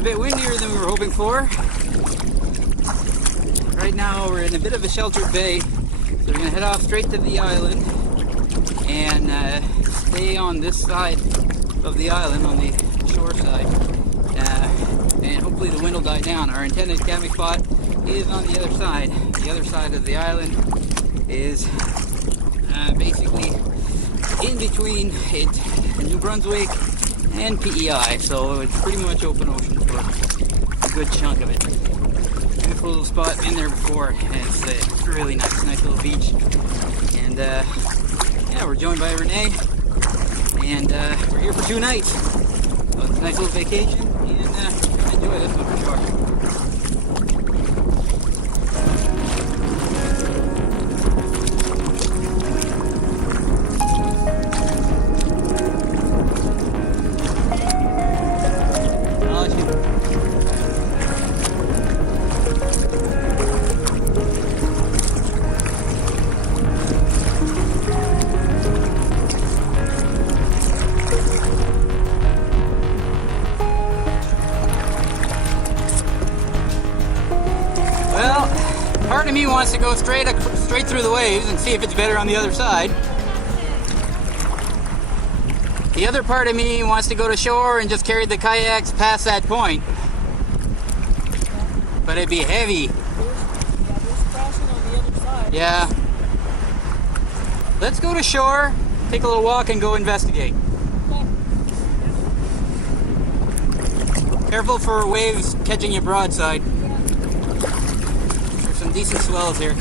a bit windier than we were hoping for. Right now we're in a bit of a sheltered bay, so we're going to head off straight to the island and stay on this side of the island, on the shore side, and hopefully the wind will die down. Our intended camping spot is on the other side. The other side of the island is basically in between New Brunswick and PEI, so it's pretty much open ocean for a good chunk of it. Beautiful little spot, been there before, and it's really nice little beach. And yeah, we're joined by Renee, and we're here for 2 nights. So it's a nice little vacation, and we're gonna enjoy this one for sure. Part of me wants to go straight through the waves and see if it's better on the other side. The other part of me wants to go to shore and just carry the kayaks past that point. But it'd be heavy. There's crashing on the other side. Yeah. Let's go to shore, take a little walk, and go investigate. Okay. Careful for waves catching you broadside. Some decent swells here.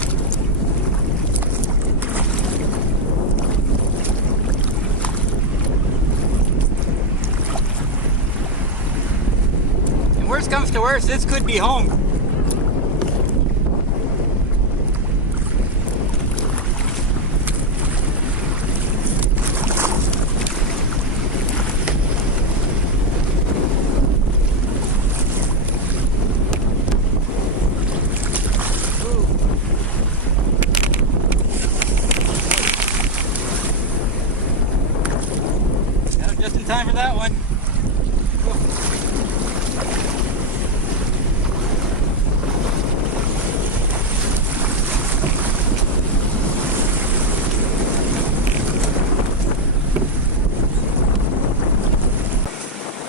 And worst comes to worst, this could be home. Just in time for that one.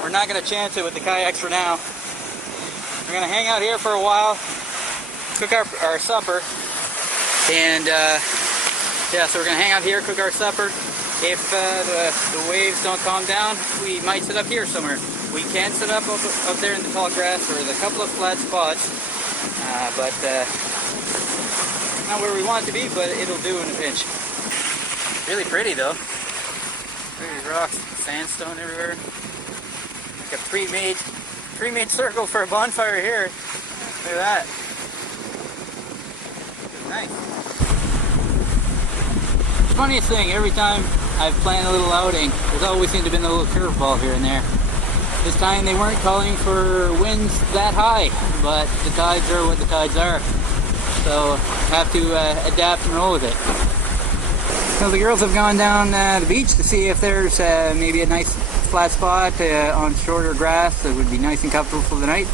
We're not going to chance it with the kayaks for now. We're going to hang out here for a while, cook our supper, and yeah, so we're going to hang out here, cook our supper. If the waves don't calm down, we might sit up here somewhere. We can sit up there in the tall grass or a couple of flat spots, but not where we want it to be, but it'll do in a pinch. Really pretty though. Look at these rocks, sandstone everywhere. Like a pre-made circle for a bonfire here. Look at that. Nice. Funniest thing, every time I've planned a little outing, there's always seemed to have been a little curveball here and there. This time they weren't calling for winds that high, but the tides are what the tides are. So have to adapt and roll with it. So the girls have gone down the beach to see if there's maybe a nice flat spot on shorter grass that would be nice and comfortable for the night.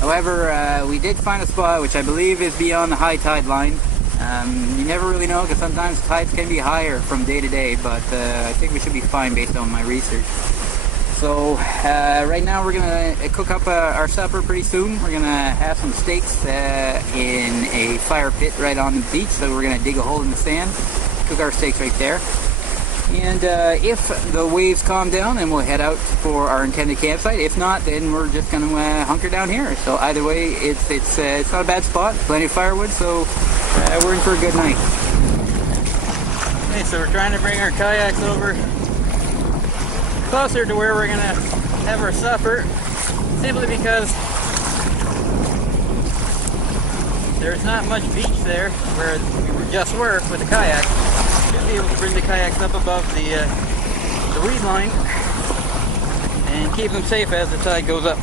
However, we did find a spot which I believe is beyond the high tide line. You never really know because sometimes tides can be higher from day to day, but I think we should be fine based on my research. So right now we're going to cook up our supper pretty soon. We're going to have some steaks in a fire pit right on the beach, so we're going to dig a hole in the sand, cook our steaks right there. And if the waves calm down, then we'll head out for our intended campsite. If not, then we're just going to hunker down here. So either way, it's not a bad spot, plenty of firewood, so we're in for a good night. Okay, so we're trying to bring our kayaks over closer to where we're going to have our supper, simply because there's not much beach there where we just were with the kayaks. Should be able to bring the kayaks up above the weed line and keep them safe as the tide goes up.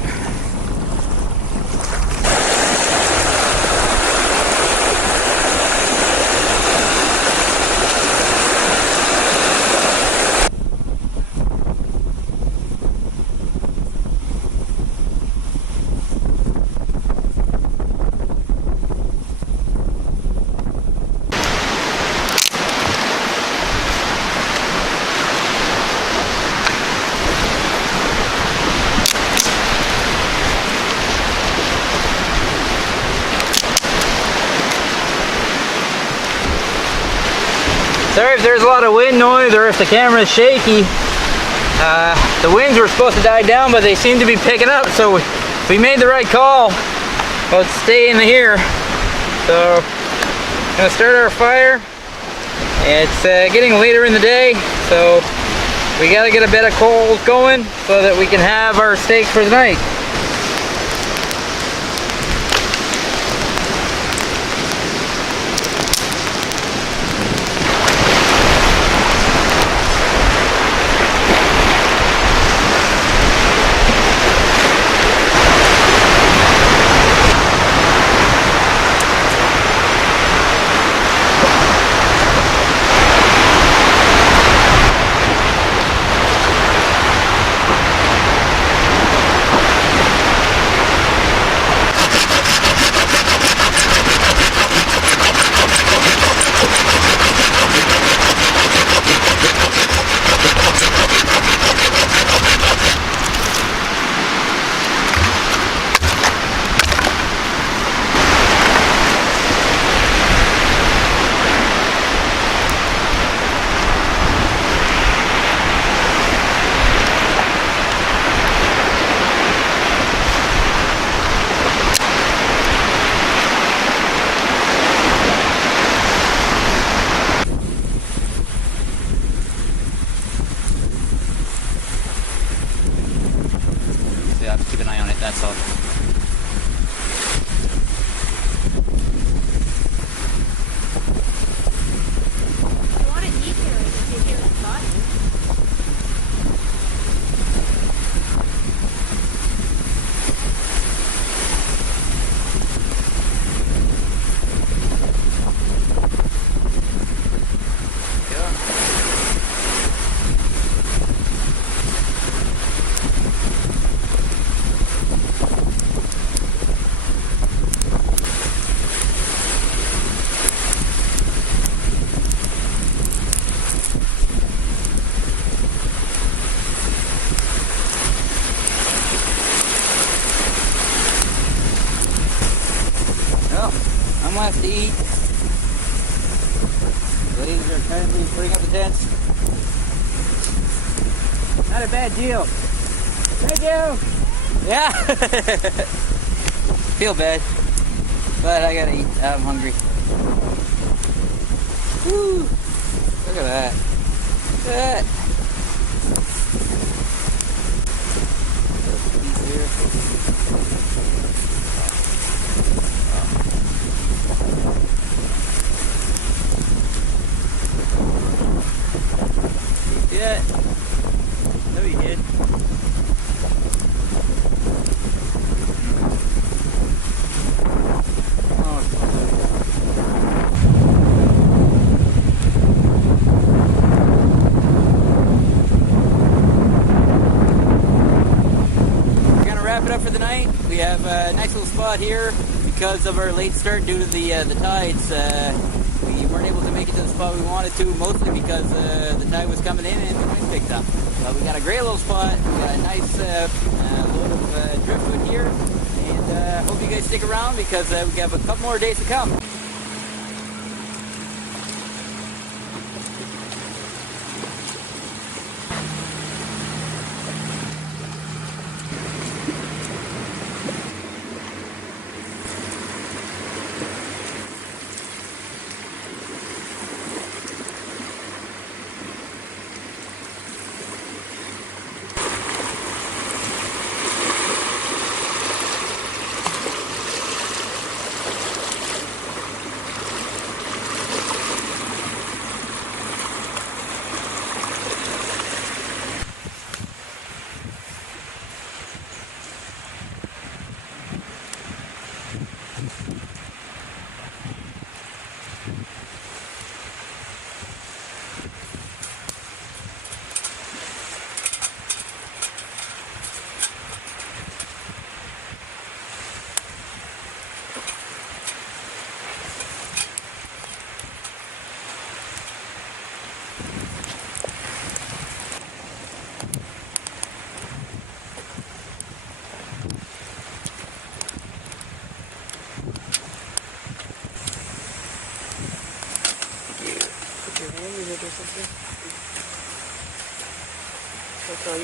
Sorry if there's a lot of wind noise or if the camera is shaky. The winds were supposed to die down, but they seem to be picking up, so we made the right call about staying here. So, gonna start our fire. It's getting later in the day, so we gotta get a bit of coals going so that we can have our steak for the night. Keep an eye on it, that's all. I want to eat here if you hear the body. Left to eat. Ladies are currently putting up the tents. Not a bad deal. Thank you. Yeah. Feel bad, but I gotta eat. I'm hungry. Woo! Look at that. Look at that. Yeah. No, you did. Oh. We're gonna wrap it up for the night. We have a nice little spot here because of our late start due to the tides. We weren't able to make it to the spot we wanted to, mostly because the tide was coming in and the wind picked up. But we got a great little spot. We got a nice load of driftwood here, and hope you guys stick around because we have a couple more days to come.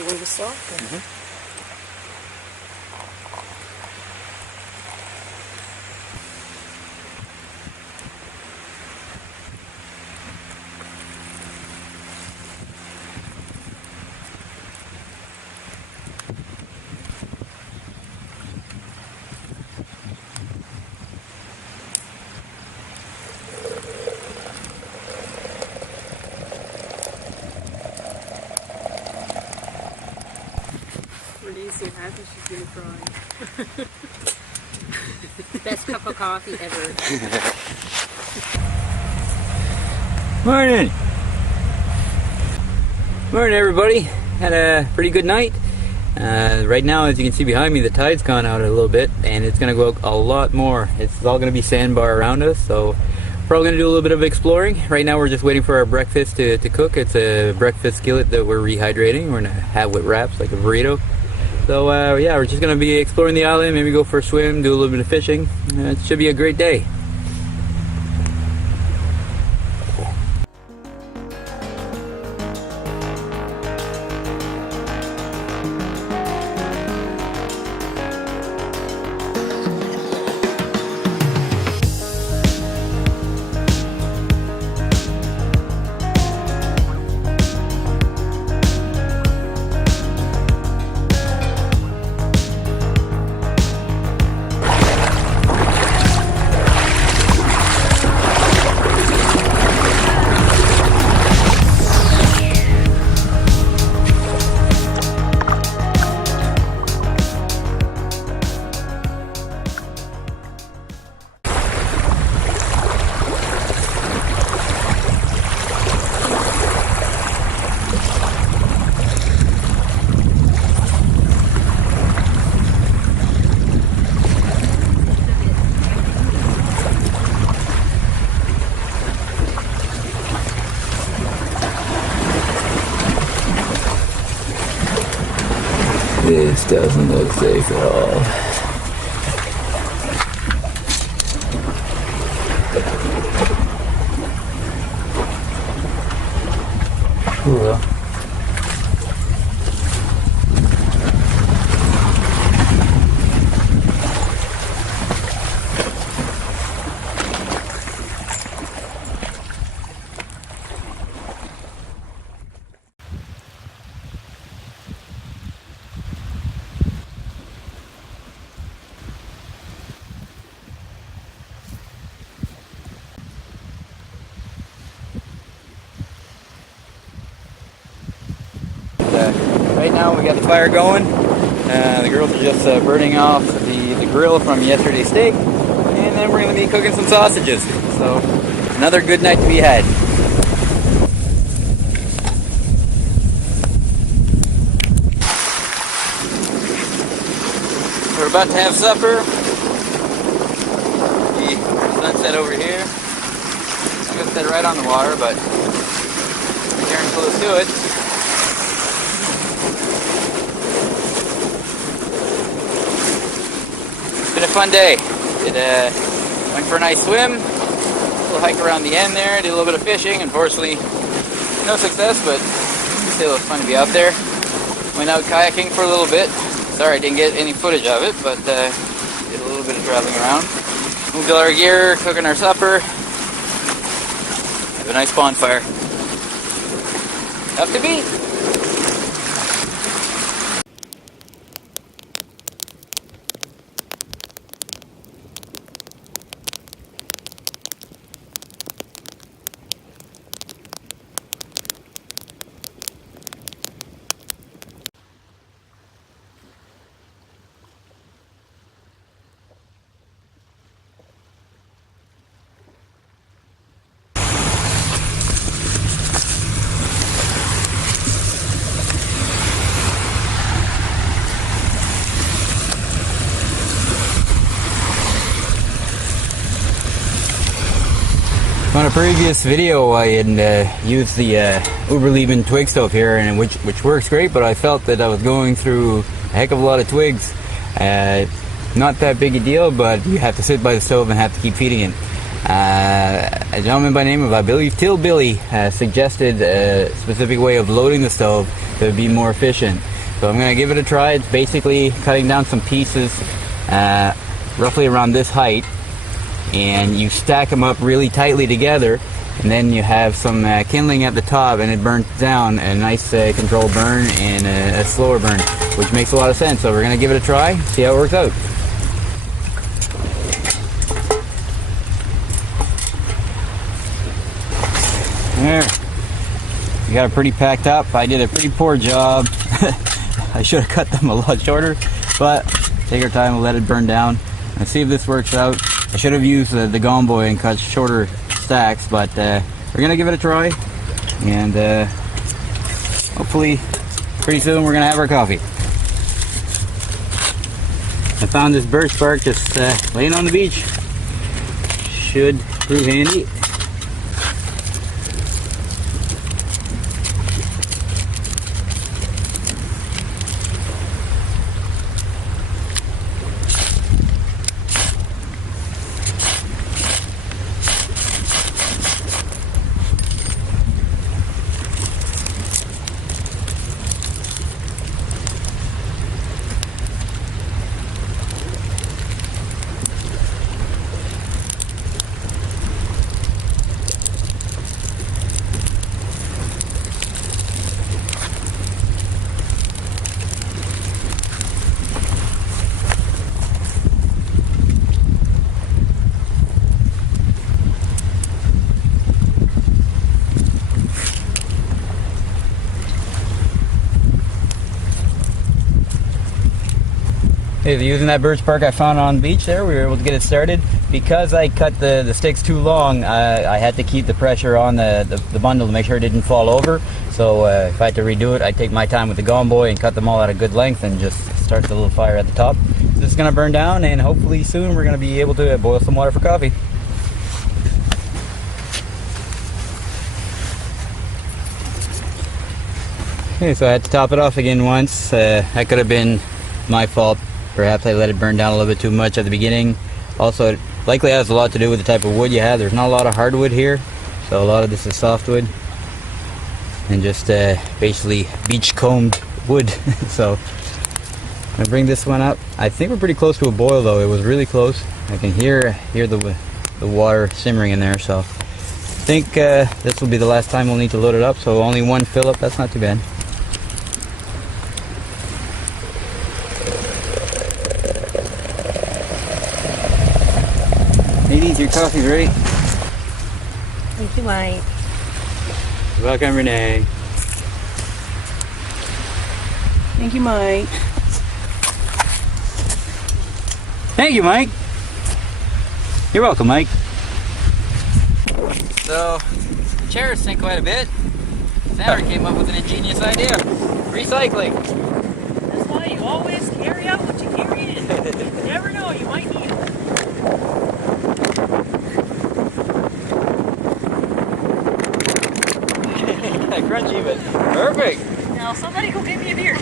with the Stoker. Renee's so happy she's gonna cry. Best cup of coffee ever. Morning! Morning everybody! Had a pretty good night. Right now, as you can see behind me, the tide's gone out a little bit and it's going to go out a lot more. It's all going to be sandbar around us, so we're probably going to do a little bit of exploring. Right now we're just waiting for our breakfast to cook. It's a breakfast skillet that we're rehydrating. We're going to have with wraps like a burrito. So yeah, we're just going to be exploring the island, maybe go for a swim, do a little bit of fishing. It should be a great day. This doesn't look safe at all. Cool. Right now we got the fire going. The girls are just burning off the grill from yesterday's steak, and then we're going to be cooking some sausages. So another good night to be had. We're about to have supper. The sunset over here. I'm going to sit right on the water, but we're getting close to it. Been a fun day. Went for a nice swim, a little hike around the end there, did a little bit of fishing. Unfortunately, no success, but still it was fun to be out there. Went out kayaking for a little bit. Sorry I didn't get any footage of it, but did a little bit of traveling around. Moved all our gear, cooking our supper. Have a nice bonfire. Up to beat. On a previous video I had used the Uberleben Twig stove here, and which works great, but I felt that I was going through a heck of a lot of twigs. Not that big a deal, but you have to sit by the stove and have to keep feeding it. A gentleman by the name of, I believe, Till Billy suggested a specific way of loading the stove that would be more efficient. So I'm gonna give it a try. It's basically cutting down some pieces roughly around this height, and you stack them up really tightly together, and then you have some kindling at the top, and it burns down a nice controlled burn and a slower burn, which makes a lot of sense. So we're gonna give it a try, see how it works out. There, we got it pretty packed up. I did a pretty poor job. I should have cut them a lot shorter, but take our time and let it burn down and see if this works out. I should have used the Gomboy and cut shorter stacks, but we're gonna give it a try, and hopefully pretty soon we're gonna have our coffee. I found this birch bark just laying on the beach. Should prove handy. Hey, using that birch bark I found on the beach there, we were able to get it started. Because I cut the sticks too long, I had to keep the pressure on the bundle to make sure it didn't fall over. So if I had to redo it, I'd take my time with the Gomboy and cut them all at a good length and just start the little fire at the top. This is going to burn down, and hopefully soon we're going to be able to boil some water for coffee. Okay, so I had to top it off again once. That could have been my fault. Perhaps I let it burn down a little bit too much at the beginning. Also, it likely has a lot to do with the type of wood you have. There's not a lot of hardwood here, so a lot of this is softwood and just basically beach combed wood. So I'm gonna bring this one up. I think we're pretty close to a boil though. It was really close. I can hear the water simmering in there. So I think this will be the last time we'll need to load it up. So only one fill up. That's not too bad. Ladies, your coffee's ready. Thank you, Mike. Welcome, Renee. Thank you, Mike. Thank you, Mike. You're welcome, Mike. So, the chairs sink quite a bit. Sandra came up with an ingenious idea. Recycling. That's why you always carry out what you carry in. You never know, you might need it. Crunchy, but perfect. Now somebody go get me a beer.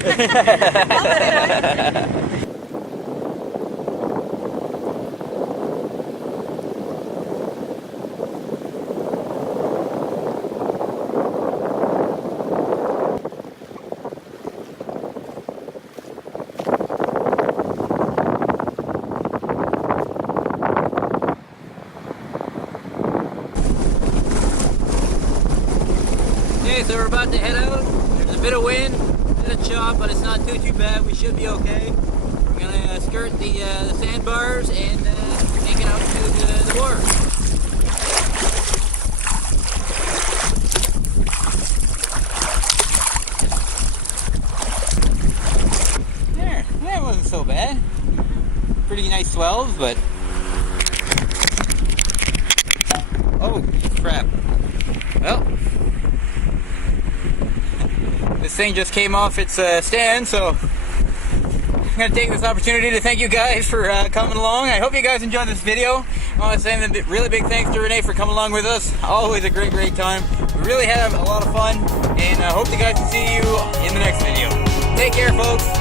Okay, so we're about to head out. There's a bit of wind, a bit of chop, but it's not too bad. We should be okay. We're gonna skirt the sandbars and make it out to the wharf. There, that wasn't so bad. Pretty nice swells, but oh crap. Well, this thing just came off its stand, so I'm going to take this opportunity to thank you guys for coming along. I hope you guys enjoyed this video. I want to send a really big thanks to Renee for coming along with us. Always a great time. We really had a lot of fun, and I hope you guys to see you in the next video. Take care, folks.